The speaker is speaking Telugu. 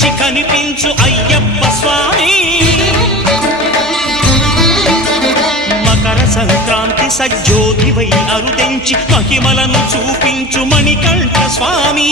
దీవించి కనిపించు అయ్యప్ప స్వామి మకర సంక్రాంతి సజ్జోతివై అరుదెంచి మహిమలను చూపించు మణికంఠ స్వామి